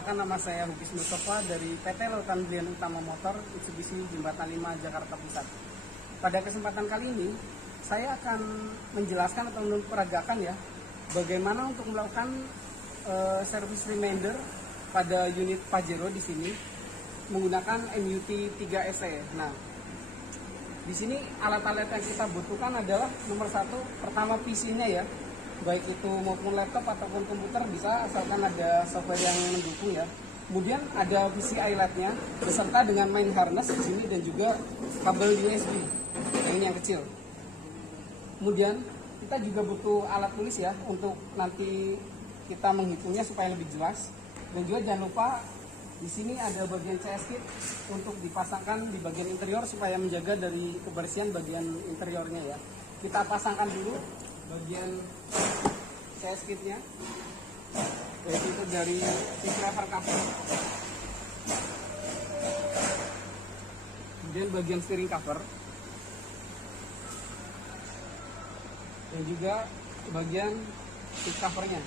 Perkenalkan, nama saya Hukis Mustafa dari PT Lautan Brilian Utama Motor Mitsubishi Jembatan 5 Jakarta Pusat. Pada kesempatan kali ini saya akan menjelaskan atau memperagakan ya bagaimana untuk melakukan service reminder pada unit Pajero di sini menggunakan MUT 3 SE. Nah, di sini alat-alat yang kita butuhkan adalah nomor satu, pertama PC-nya ya, baik itu maupun laptop ataupun komputer bisa, asalkan ada software yang mendukung ya. Kemudian ada PCI LED-nya beserta dengan main harness di sini dan juga kabel USB yang kecil. Kemudian kita juga butuh alat tulis ya untuk nanti kita menghitungnya supaya lebih jelas. Dan juga jangan lupa di sini ada bagian CS kit untuk dipasangkan di bagian interior supaya menjaga dari kebersihan bagian interiornya ya. Kita pasangkan dulu bagian CS kitnya, yaitu itu dari lever cover, kemudian bagian steering cover, dan juga bagian seat covernya.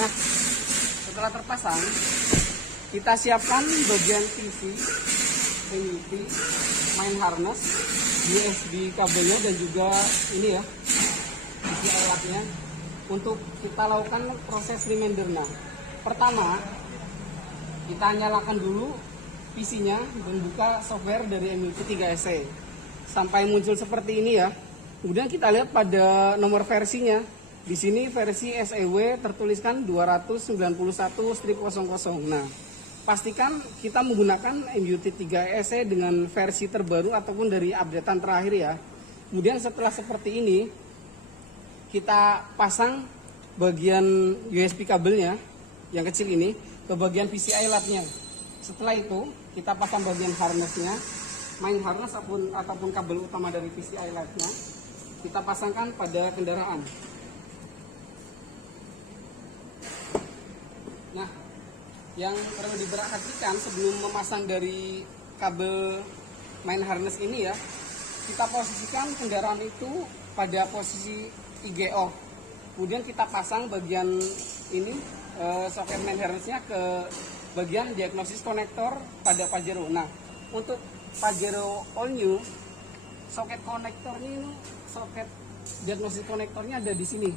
Nah, setelah terpasang, kita siapkan bagian PC, MUT, main harness, USB kabelnya dan juga ini ya, PCI LED-nya untuk kita lakukan proses reminder. Nah, pertama kita nyalakan dulu PC-nya dan buka software dari MUT 3 SE sampai muncul seperti ini ya. Kemudian kita lihat pada nomor versinya. Di sini versi SEW tertuliskan 291-00. Nah, pastikan kita menggunakan MUT 3 SE dengan versi terbaru ataupun dari updatean terakhir ya. Kemudian setelah seperti ini, kita pasang bagian USB kabelnya yang kecil ini ke bagian PCI LED-nya. Setelah itu, kita pasang bagian harness-nya, main harness ataupun kabel utama dari PCI LED-nya. Kita pasangkan pada kendaraan. Nah, yang perlu diperhatikan sebelum memasang dari kabel main harness ini ya, kita posisikan kendaraan itu pada posisi IG off. Kemudian kita pasang bagian ini soket main harnessnya ke bagian diagnosis konektor pada Pajero. Nah, untuk Pajero all new, soket konektornya ini, soket diagnosis konektornya ada di sini,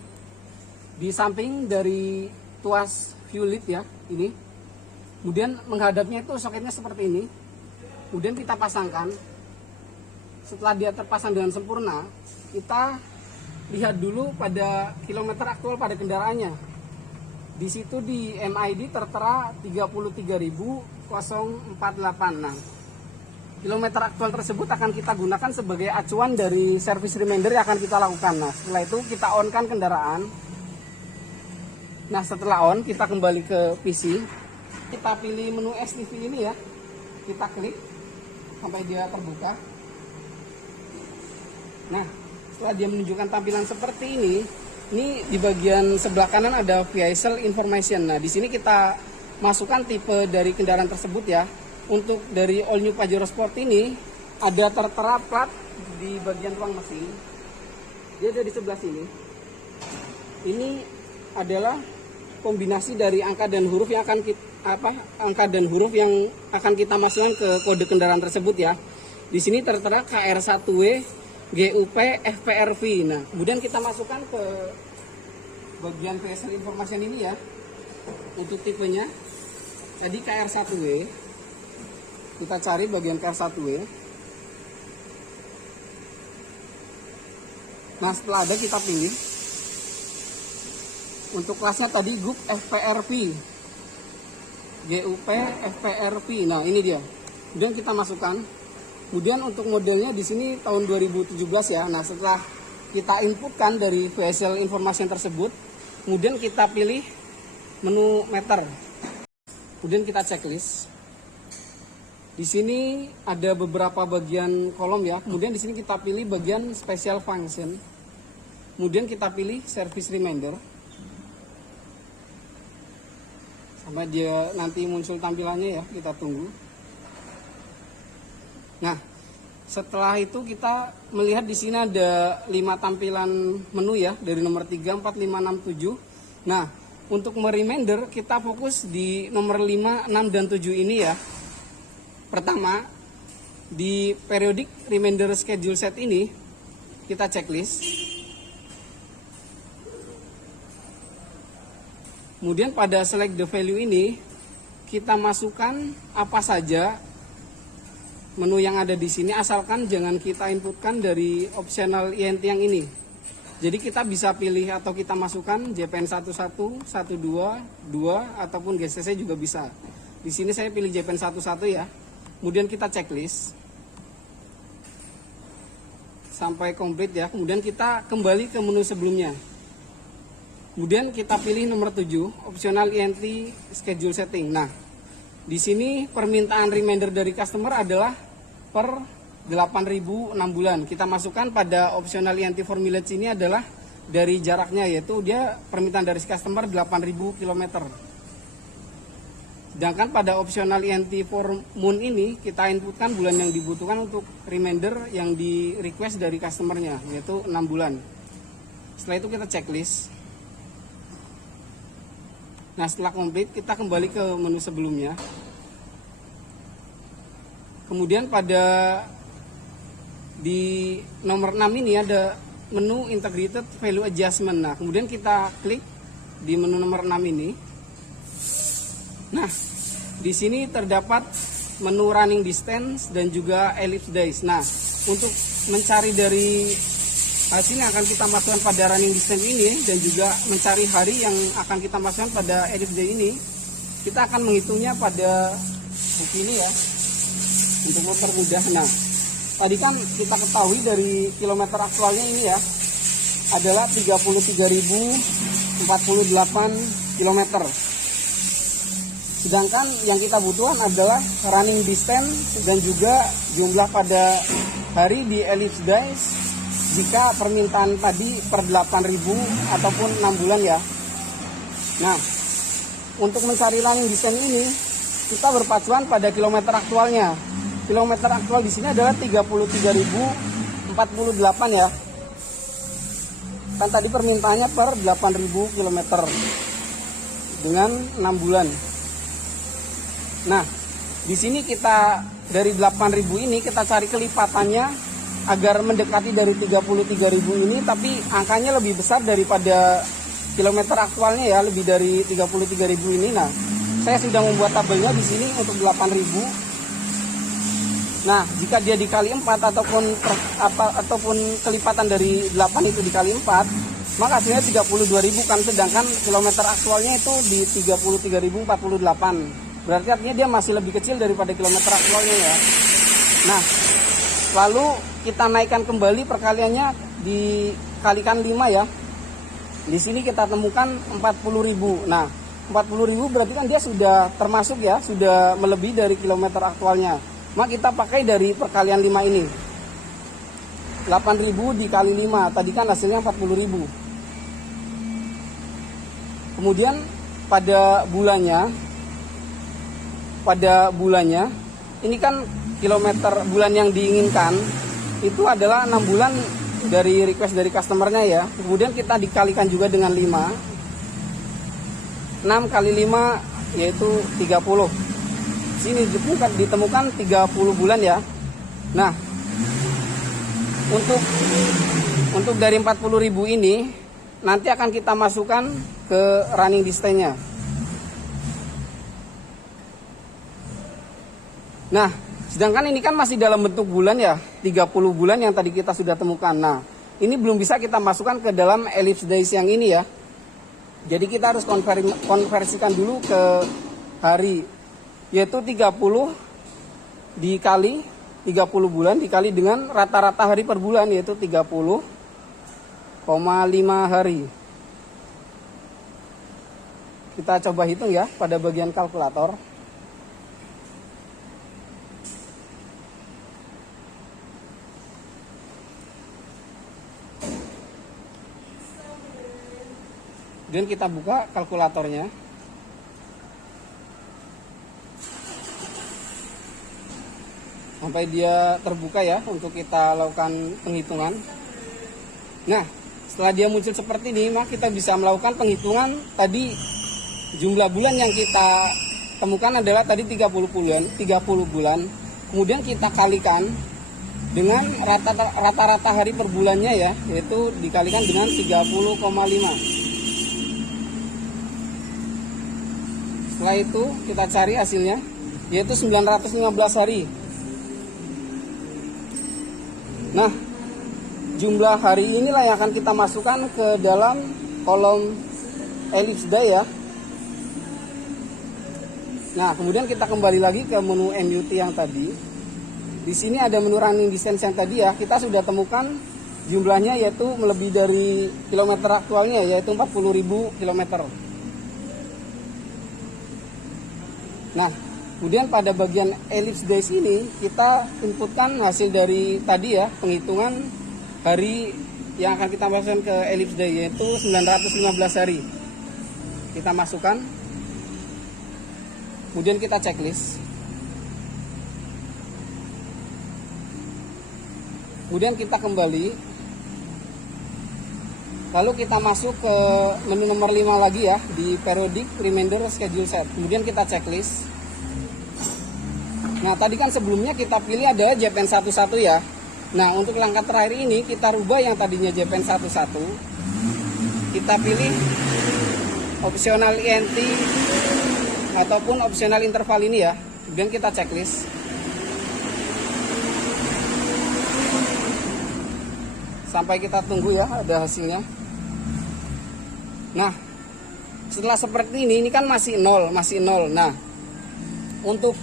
di samping dari tuas fuel lid ya, ini. Kemudian menghadapnya itu soketnya seperti ini. Kemudian kita pasangkan. Setelah dia terpasang dengan sempurna, kita lihat dulu pada kilometer aktual pada kendaraannya. Di situ di MID tertera 33.048. Nah, kilometer aktual tersebut akan kita gunakan sebagai acuan dari service reminder yang akan kita lakukan. Nah, setelah itu kita on-kan kendaraan. Nah, setelah on, kita kembali ke PC. Kita pilih menu STV ini ya. Kita klik sampai dia terbuka. Nah, setelah dia menunjukkan tampilan seperti ini di bagian sebelah kanan ada vehicle information. Nah, di sini kita masukkan tipe dari kendaraan tersebut ya. Untuk dari all new Pajero Sport ini ada tertera plat di bagian ruang mesin. Dia ada di sebelah sini. Ini adalah kombinasi dari angka dan huruf yang akan kita masukkan ke kode kendaraan tersebut ya. Di sini tertera KR1W GUP FPRV. Nah, kemudian kita masukkan ke bagian vehicle information ini ya. Untuk tipenya tadi KR1W. Kita cari bagian KR1W. Nah, setelah ada kita pilih. Untuk kelasnya tadi GUP FPRV, GUP FPRV. Nah, ini dia. Kemudian kita masukkan. Kemudian untuk modelnya di sini tahun 2017 ya. Nah, setelah kita inputkan dari vehicle information tersebut, kemudian kita pilih menu meter. Kemudian kita checklist. Di sini ada beberapa bagian kolom ya. Kemudian di sini kita pilih bagian special function. Kemudian kita pilih service reminder. sampai dia nanti muncul tampilannya ya, kita tunggu. Nah, setelah itu kita melihat di sini ada 5 tampilan menu ya, dari nomor 3, 4, 5, 6, 7. Nah, untuk mereminder kita fokus di nomor 5, 6, dan 7 ini ya. Pertama, di periodic reminder schedule set ini kita checklist. Kemudian pada select the value ini kita masukkan apa saja menu yang ada di sini, asalkan jangan kita inputkan dari optional INT yang ini. Jadi kita bisa pilih atau kita masukkan JPN 11, 12, 2 ataupun GCC juga bisa. Di sini saya pilih JPN 11 ya. Kemudian kita checklist sampai komplit ya. Kemudian kita kembali ke menu sebelumnya. Kemudian kita pilih nomor 7, optional INT schedule setting. Nah, di sini permintaan reminder dari customer adalah per 8.000 6 bulan. Kita masukkan pada optional INT for mileage ini adalah dari jaraknya, yaitu dia permintaan dari customer 8.000 km. Sedangkan pada optional INT for moon ini kita inputkan bulan yang dibutuhkan untuk reminder yang di request dari customernya, yaitu 6 bulan. Setelah itu kita checklist. Nah, setelah komplit kita kembali ke menu sebelumnya. Kemudian pada di nomor 6 ini ada menu integrated value adjustment. Nah, kemudian kita klik di menu nomor 6 ini. Nah, di sini terdapat menu running distance dan juga ellipse days. Nah, untuk mencari dari hasil yang akan kita masukkan pada running distance ini dan juga mencari hari yang akan kita masukkan pada ellipse day ini, kita akan menghitungnya pada buku ini ya, untuk mempermudah. Nah, tadi kan kita ketahui dari kilometer aktualnya ini ya adalah 33.048 km. Sedangkan yang kita butuhkan adalah running distance dan juga jumlah pada hari di ellipse days jika permintaan tadi per 8.000 ataupun 6 bulan ya. Nah, untuk mencari running distance ini kita berpacuan pada kilometer aktualnya. Kilometer aktual di sini adalah 33.048 ya. Kan tadi permintaannya per 8.000 km dengan 6 bulan. Nah, di sini kita dari 8.000 ini kita cari kelipatannya agar mendekati dari 33.000 ini, tapi angkanya lebih besar daripada kilometer aktualnya ya, lebih dari 33.000 ini. Nah, saya sudah membuat tabelnya di sini untuk 8.000. Nah, jika dia dikali 4 ataupun kelipatan dari 8 itu dikali 4, maka hasilnya 32.000 kan, sedangkan kilometer aktualnya itu di 33.048. Berarti artinya dia masih lebih kecil daripada kilometer aktualnya ya. Nah, lalu kita naikkan kembali perkaliannya dikalikan 5 ya. Di sini kita temukan 40.000. Nah, 40.000 berarti kan dia sudah termasuk ya, sudah melebihi dari kilometer aktualnya. Maka kita pakai dari perkalian 5 ini. 8.000 dikali 5, tadi kan hasilnya 40.000. Kemudian pada bulannya ini kan kilometer bulan yang diinginkan itu adalah 6 bulan dari request dari customernya ya. Kemudian kita dikalikan juga dengan 5. 6 kali 5 yaitu 30. Sini ditemukan 30 bulan ya. Nah, untuk dari 40.000 ini nanti akan kita masukkan ke running distance-nya. Nah, sedangkan ini kan masih dalam bentuk bulan ya, 30 bulan yang tadi kita sudah temukan. Nah, ini belum bisa kita masukkan ke dalam ellipse days yang ini ya. Jadi kita harus konversikan dulu ke hari, yaitu 30 dikali 30 bulan dikali dengan rata-rata hari per bulan, yaitu 30,5 hari. Kita coba hitung ya pada bagian kalkulator. Dan kita buka kalkulatornya. sampai dia terbuka ya untuk kita lakukan penghitungan. Nah, setelah dia muncul seperti ini, maka kita bisa melakukan penghitungan. Tadi jumlah bulan yang kita temukan adalah tadi 30 bulan. Kemudian kita kalikan dengan rata-rata hari per bulannya ya, yaitu dikalikan dengan 30,5. Setelah itu kita cari hasilnya, yaitu 915 hari. Nah, jumlah hari inilah yang akan kita masukkan ke dalam kolom ellipse day ya. Nah, kemudian kita kembali lagi ke menu MUT yang tadi. Di sini ada menu running distance yang tadi ya. Kita sudah temukan jumlahnya yaitu melebihi dari kilometer aktualnya, yaitu 40.000 kilometer. Nah, kemudian pada bagian ellipse days ini kita inputkan hasil dari tadi ya, penghitungan hari yang akan kita masukkan ke ellipse day, yaitu 915 hari. Kita masukkan, kemudian kita checklist. Kemudian kita kembali, lalu kita masuk ke menu nomor 5 lagi ya, di periodic remainder schedule set. Kemudian kita checklist. Nah, tadi kan sebelumnya kita pilih adalah JPN 11 ya. Nah, untuk langkah terakhir ini kita rubah yang tadinya JPN 11. Kita pilih opsional INT ataupun opsional interval ini ya. Kemudian kita checklist. Sampai kita tunggu ya ada hasilnya. Nah, setelah seperti ini kan masih nol. Nah, untuk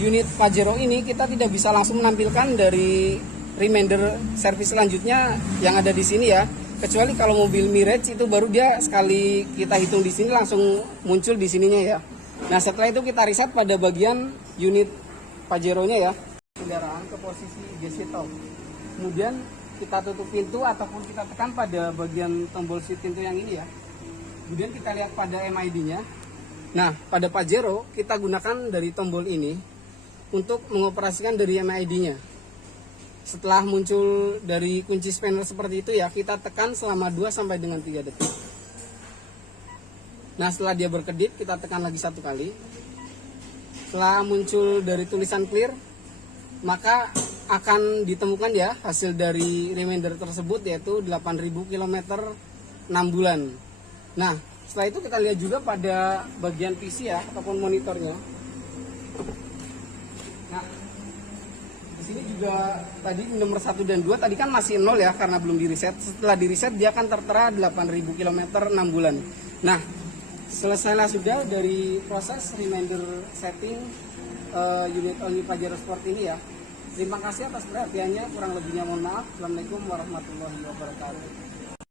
unit Pajero ini kita tidak bisa langsung menampilkan dari remainder service selanjutnya yang ada di sini ya. Kecuali kalau mobil Mirage itu baru dia sekali kita hitung di sini langsung muncul di sininya ya. Nah, setelah itu kita reset pada bagian unit Pajero-nya ya. Kendaraan ke posisi GC top. Kemudian kita tutup pintu ataupun kita tekan pada bagian tombol shift pintu yang ini ya. Kemudian kita lihat pada MID-nya. Nah, pada Pajero kita gunakan dari tombol ini untuk mengoperasikan dari MID-nya. Setelah muncul dari kunci spanner seperti itu ya, kita tekan selama 2 sampai dengan 3 detik. Nah, setelah dia berkedip, kita tekan lagi 1 kali. Setelah muncul dari tulisan clear, maka akan ditemukan ya hasil dari remainder tersebut, yaitu 8.000 km 6 bulan. Nah, setelah itu kita lihat juga pada bagian PC ya ataupun monitornya. Nah, di sini juga tadi nomor 1 dan 2 tadi kan masih 0 ya karena belum di reset. Setelah di reset dia akan tertera 8.000 km 6 bulan. Nah, selesailah sudah dari proses remainder setting unit All-New Pajero Sport ini ya. Terima kasih atas perhatiannya, kurang lebihnya mohon maaf. Assalamualaikum warahmatullahi wabarakatuh.